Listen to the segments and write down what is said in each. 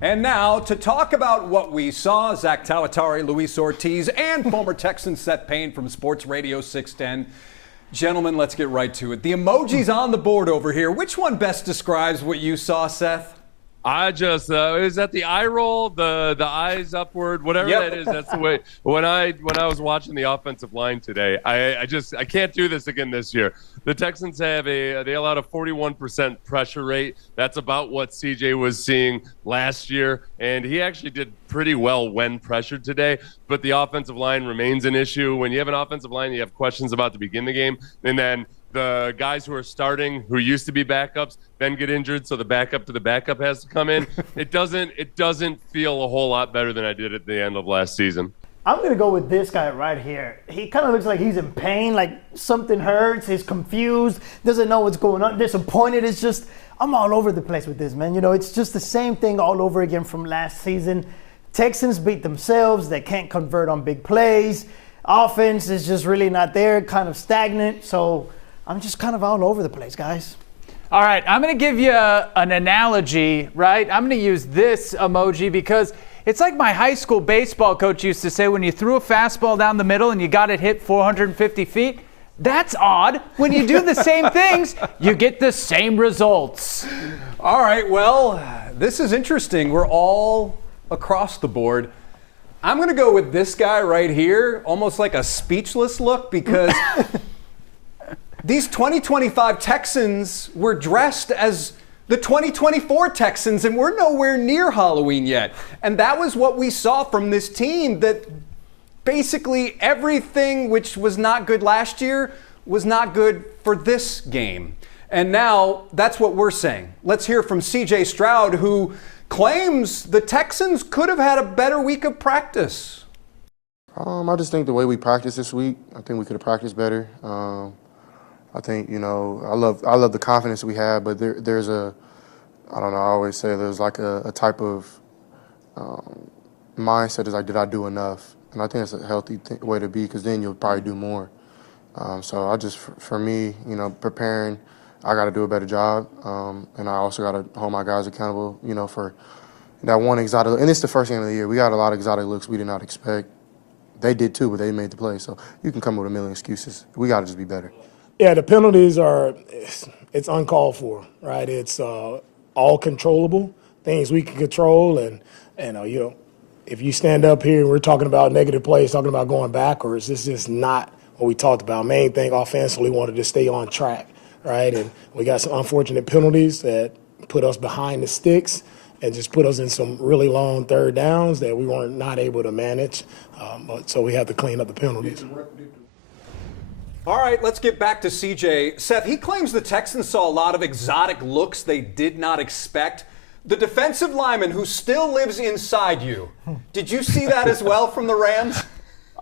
And now to talk about what we saw, Zack Tawatari, Luis Ortiz, and former Texan Seth Payne from SportsRadio 610. Gentlemen, let's get right to it. The emojis on the board over here. Which one best describes what you saw, Seth? I just is that the eye roll, the eyes upward, whatever that is. That's the way. When I was watching the offensive line today, I can't do this again this year. The Texans they allowed a 41% pressure rate. That's about what CJ was seeing last year, and he actually did pretty well when pressured today. But the offensive line remains an issue. When you have an offensive line, you have questions about to begin the game, and then the guys who are starting, who used to be backups, then get injured, so the backup to the backup has to come in. It doesn't feel a whole lot better than I did at the end of last season. I'm going to go with this guy right here. He kind of looks like he's in pain, like something hurts, he's confused, doesn't know what's going on, disappointed. It's just, I'm all over the place with this, man. You know, it's just the same thing all over again from last season. Texans beat themselves. They can't convert on big plays. Offense is just really not there, kind of stagnant. So I'm just kind of all over the place, guys. All right, I'm going to give you an analogy, right? I'm going to use this emoji because it's like my high school baseball coach used to say, when you threw a fastball down the middle and you got it hit 450 feet, that's odd. When you do the same things, you get the same results. All right, well, this is interesting. We're all across the board. I'm going to go with this guy right here, almost like a speechless look, because these 2025 Texans were dressed as the 2024 Texans, and we're nowhere near Halloween yet. And that was what we saw from this team, that basically everything which was not good last year was not good for this game. And now that's what we're saying. Let's hear from CJ Stroud, who claims the Texans could have had a better week of practice. I just think the way we practiced this week, I think we could have practiced better. I think, you know, I love the confidence we have, but there's I don't know, I always say there's like a type of mindset is like, did I do enough? And I think it's a healthy way to be, because then you'll probably do more. So I just, for me, you know, preparing, I got to do a better job. And I also got to hold my guys accountable, you know, for that one exotic look. And it's the first game of the year. We got a lot of exotic looks we did not expect. They did too, but they made the play. So you can come up with a million excuses. We got to just be better. Yeah, the penalties it's uncalled for, right? It's all controllable, things we can control. And you know, if you stand up here and we're talking about negative plays, talking about going backwards, this is not what we talked about. Main thing offensively, wanted to stay on track, right? And we got some unfortunate penalties that put us behind the sticks and just put us in some really long third downs that we weren't not able to manage. So we have to clean up the penalties. All right, let's get back to CJ. Seth, he claims the Texans saw a lot of exotic looks they did not expect. The defensive lineman who still lives inside you, did you see that as well from the Rams?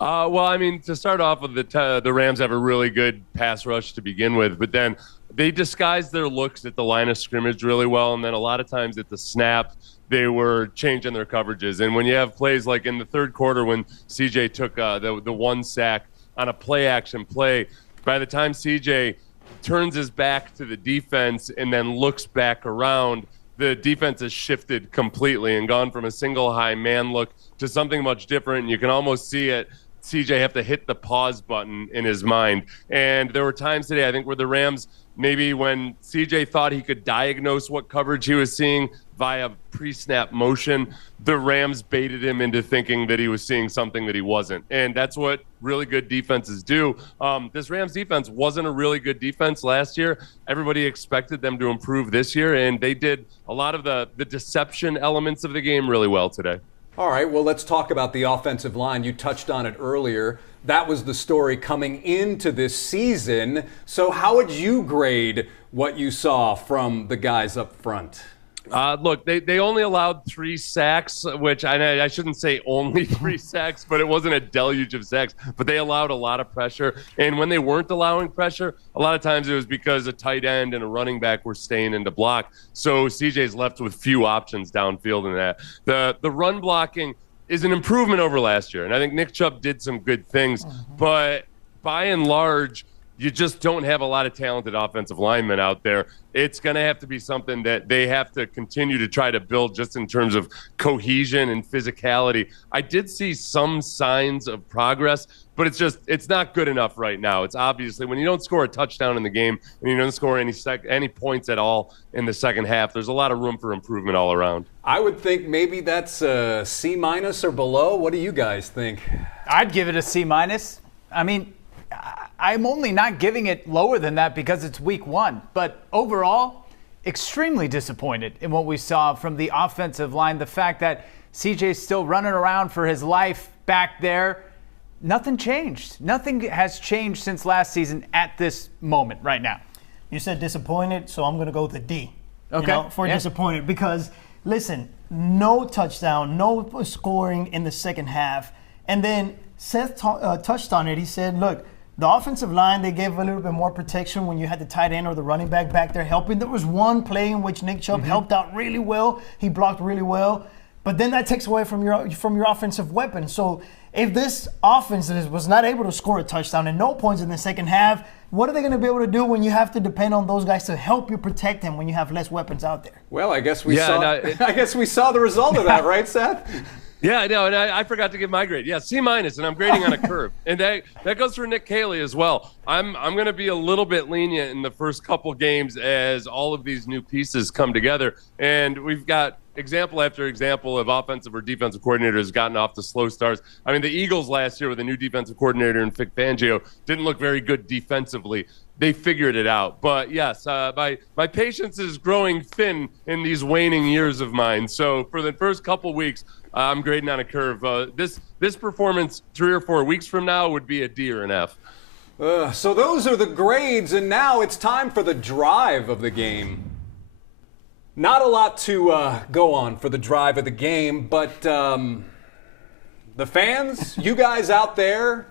Well, I mean, to start off with, the Rams have a really good pass rush to begin with, but then they disguised their looks at the line of scrimmage really well, and then a lot of times at the snap, they were changing their coverages. And when you have plays like in the third quarter when CJ took the one sack on a play-action play, by the time CJ turns his back to the defense and then looks back around, the defense has shifted completely and gone from a single high man look to something much different. And you can almost see it, CJ have to hit the pause button in his mind. And there were times today, I think, where the Rams, maybe when CJ thought he could diagnose what coverage he was seeing via pre-snap motion, the Rams baited him into thinking that he was seeing something that he wasn't. And that's what really good defenses do. This Rams defense wasn't a really good defense last year. Everybody expected them to improve this year, and they did a lot of the deception elements of the game really well today. All right, well, let's talk about the offensive line. You touched on it earlier. That was the story coming into this season. So how would you grade what you saw from the guys up front? Look, they only allowed 3 sacks, which I shouldn't say only 3 sacks, but it wasn't a deluge of sacks. But they allowed a lot of pressure. And when they weren't allowing pressure, a lot of times it was because a tight end and a running back were staying in to block. So CJ's left with few options downfield in that. The run blocking is an improvement over last year. And I think Nick Chubb did some good things. But by and large, you just don't have a lot of talented offensive linemen out there. It's going to have to be something that they have to continue to try to build just in terms of cohesion and physicality. I did see some signs of progress, but it's not good enough right now. It's obviously when you don't score a touchdown in the game and you don't score any points at all in the second half, there's a lot of room for improvement all around. I would think maybe that's a C- or below. What do you guys think? I'd give it a C-. I mean, I'm only not giving it lower than that because it's week 1. But overall, extremely disappointed in what we saw from the offensive line. The fact that CJ's still running around for his life back there, nothing changed. Nothing has changed since last season at this moment right now. You said disappointed, so I'm going to go with a D. Okay. For disappointed because, listen, no touchdown, no scoring in the second half. And then Seth touched on it. He said, look, the offensive line, they gave a little bit more protection when you had the tight end or the running back there helping. There was one play in which Nick Chubb helped out really well. He blocked really well. But then that takes away from your offensive weapon. So if this offense was not able to score a touchdown and no points in the second half, what are they going to be able to do when you have to depend on those guys to help you protect him when you have less weapons out there? Well, I guess we saw the result of that, right, Seth? Yeah, no, and I forgot to give my grade. Yeah, C-, and I'm grading on a curve. And that goes for Nick Caley as well. I'm going to be a little bit lenient in the first couple games as all of these new pieces come together. And we've got example after example of offensive or defensive coordinators gotten off to slow starts. I mean, the Eagles last year with a new defensive coordinator in Vic Fangio didn't look very good defensively. They figured it out. But yes, my patience is growing thin in these waning years of mine. So for the first couple weeks, I'm grading on a curve. This performance 3 or 4 weeks from now would be a D or an F. So those are the grades, and now it's time for the drive of the game. Not a lot to go on for the drive of the game, but the fans, you guys out there,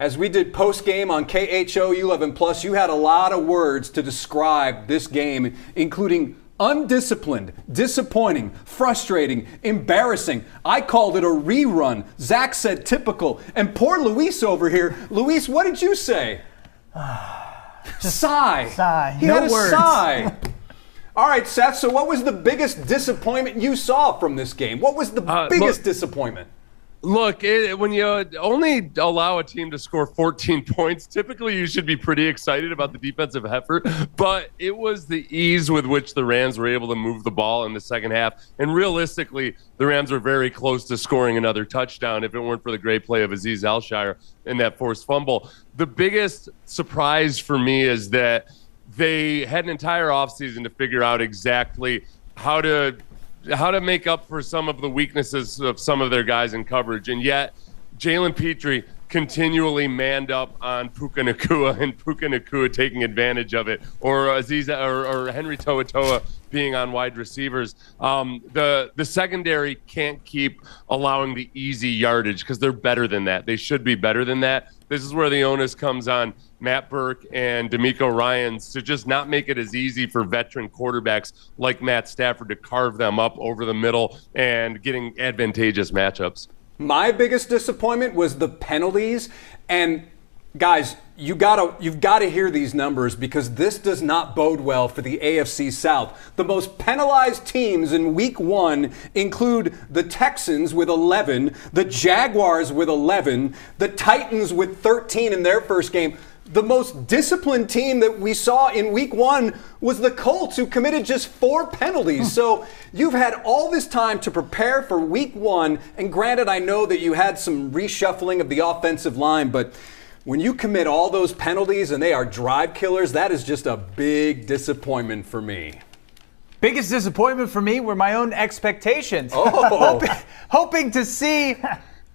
as we did post-game on KHOU 11+, you had a lot of words to describe this game, including undisciplined, disappointing, frustrating, embarrassing. I called it a rerun. Zach said typical. And poor Luis over here. Luis, what did you say? Sigh. Sigh. He had a sigh. All right, Seth, so what was the biggest disappointment you saw from this game? What was the biggest disappointment? Look, when you only allow a team to score 14 points, typically you should be pretty excited about the defensive effort. But it was the ease with which the Rams were able to move the ball in the second half. And realistically, the Rams were very close to scoring another touchdown if it weren't for the great play of Azeez Al-Shire in that forced fumble. The biggest surprise for me is that they had an entire offseason to figure out exactly how to make up for some of the weaknesses of some of their guys in coverage. And yet Jalen Petrie continually manned up on Puka Nacua and Puka Nacua taking advantage of it, or Azeez or Henry To'oTo'o being on wide receivers. The secondary can't keep allowing the easy yardage because they're better than that. They should be better than that. This is where the onus comes on Matt Burke and D'Amico Ryans to just not make it as easy for veteran quarterbacks like Matt Stafford to carve them up over the middle and getting advantageous matchups. My biggest disappointment was the penalties. And guys, you've got to hear these numbers because this does not bode well for the AFC South. The most penalized teams in week 1 include the Texans with 11, the Jaguars with 11, the Titans with 13 in their first game. The most disciplined team that we saw in week 1 was the Colts, who committed just 4 penalties. So you've had all this time to prepare for week 1. And granted, I know that you had some reshuffling of the offensive line, but when you commit all those penalties and they are drive killers, that is just a big disappointment for me. Biggest disappointment for me were my own expectations. Hoping to see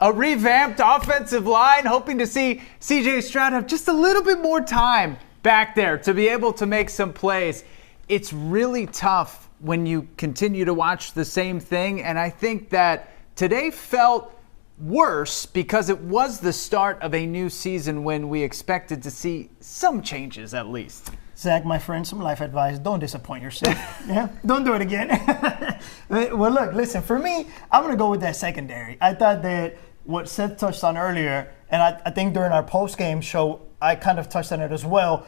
a revamped offensive line, hoping to see CJ Stroud have just a little bit more time back there to be able to make some plays. It's really tough when you continue to watch the same thing, and I think that today felt worse because it was the start of a new season when we expected to see some changes at least. Zach, my friend, some life advice. Don't disappoint yourself. Yeah, don't do it again. Well, look, listen, for me, I'm going to go with that secondary. I thought that what Seth touched on earlier, and I think during our post-game show, I kind of touched on it as well.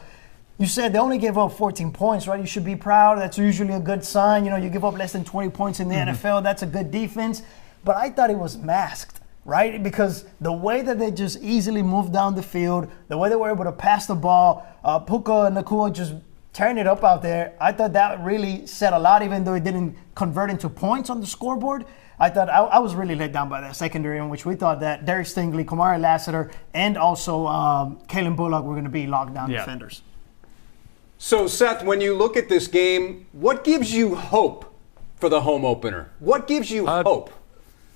You said they only gave up 14 points, right? You should be proud. That's usually a good sign. You give up less than 20 points in the NFL. That's a good defense. But I thought it was masked, right? Because the way that they just easily moved down the field, the way they were able to pass the ball, Puka and Nakua just tearing it up out there, I thought that really said a lot, even though it didn't convert into points on the scoreboard. I thought I was really let down by that secondary, in which we thought that Derek Stingley, Kamari Lassiter, and also Kalen Bullock were going to be locked down defenders. So, Seth, when you look at this game, what gives you hope for the home opener? What gives you hope?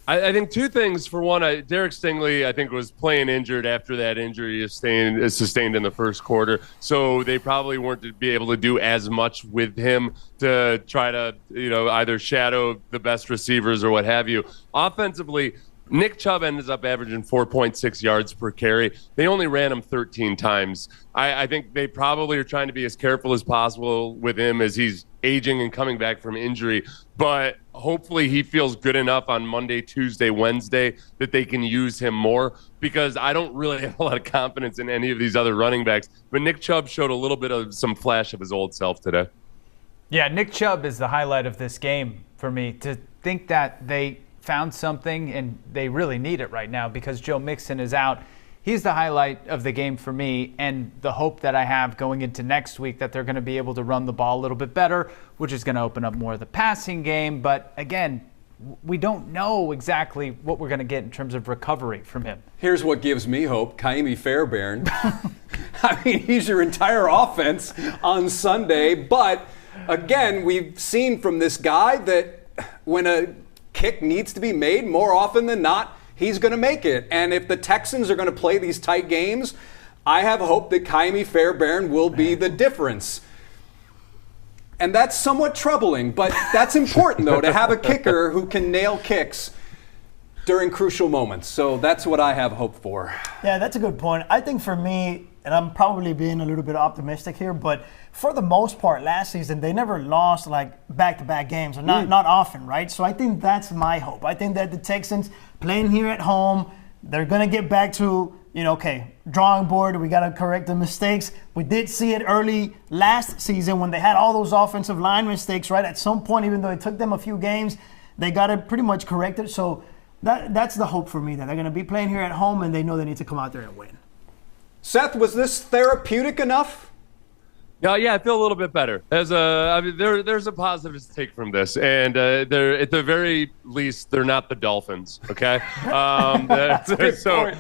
I think two things. For one, Derek Stingley, I think, was playing injured after that injury sustained in the first quarter. So they probably weren't to be able to do as much with him to try to, either shadow the best receivers or what have you. Offensively, Nick Chubb ends up averaging 4.6 yards per carry. They only ran him 13 times. I think they probably are trying to be as careful as possible with him as he's aging and coming back from injury. But hopefully he feels good enough on Monday, Tuesday, Wednesday that they can use him more, because I don't really have a lot of confidence in any of these other running backs. But Nick Chubb showed a little bit of some flash of his old self today. Yeah, Nick Chubb is the highlight of this game for me. To think that they found something, and they really need it right now because Joe Mixon is out. He's the highlight of the game for me, and the hope that I have going into next week that they're going to be able to run the ball a little bit better, which is going to open up more of the passing game. But again, we don't know exactly what we're going to get in terms of recovery from him. Here's what gives me hope. Kaimi Fairbairn. I mean, he's your entire offense on Sunday. But again, we've seen from this guy that when a kick needs to be made, more often than not, he's going to make it. And if the Texans are going to play these tight games, I have hope that Kaimi Fairbairn will be the difference. And that's somewhat troubling, but that's important, though, to have a kicker who can nail kicks during crucial moments. So that's what I have hope for. Yeah, that's a good point. I think for me, and I'm probably being a little bit optimistic here, but for the most part last season, they never lost like back-to-back games, or not often, right? So I think that's my hope. I think that the Texans playing here at home, they're going to get back to, okay, drawing board. We got to correct the mistakes. We did see it early last season when they had all those offensive line mistakes, right? At some point, even though it took them a few games, they got it pretty much corrected. So that's the hope for me, that they're going to be playing here at home and they know they need to come out there and win. Seth, was this therapeutic enough? Yeah, I feel a little bit better. There's a positive to take from this, and they're at the very least they're not the Dolphins. Okay, so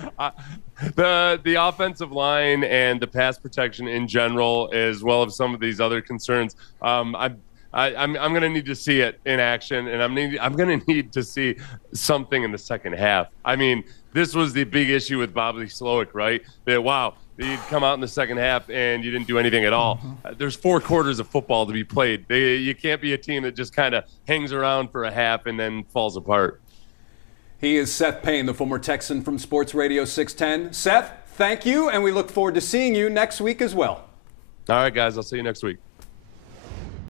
the offensive line and the pass protection in general, as well as some of these other concerns, I'm going to need to see it in action, and I'm going to need to see something in the second half. I mean, this was the big issue with Bobby Slowick, right? That you'd come out in the second half and you didn't do anything at all. There's 4 quarters of football to be played. You can't be a team that just kind of hangs around for a half and then falls apart. He is Seth Payne, the former Texan from Sports Radio 610. Seth, thank you, and we look forward to seeing you next week as well. All right, guys, I'll see you next week.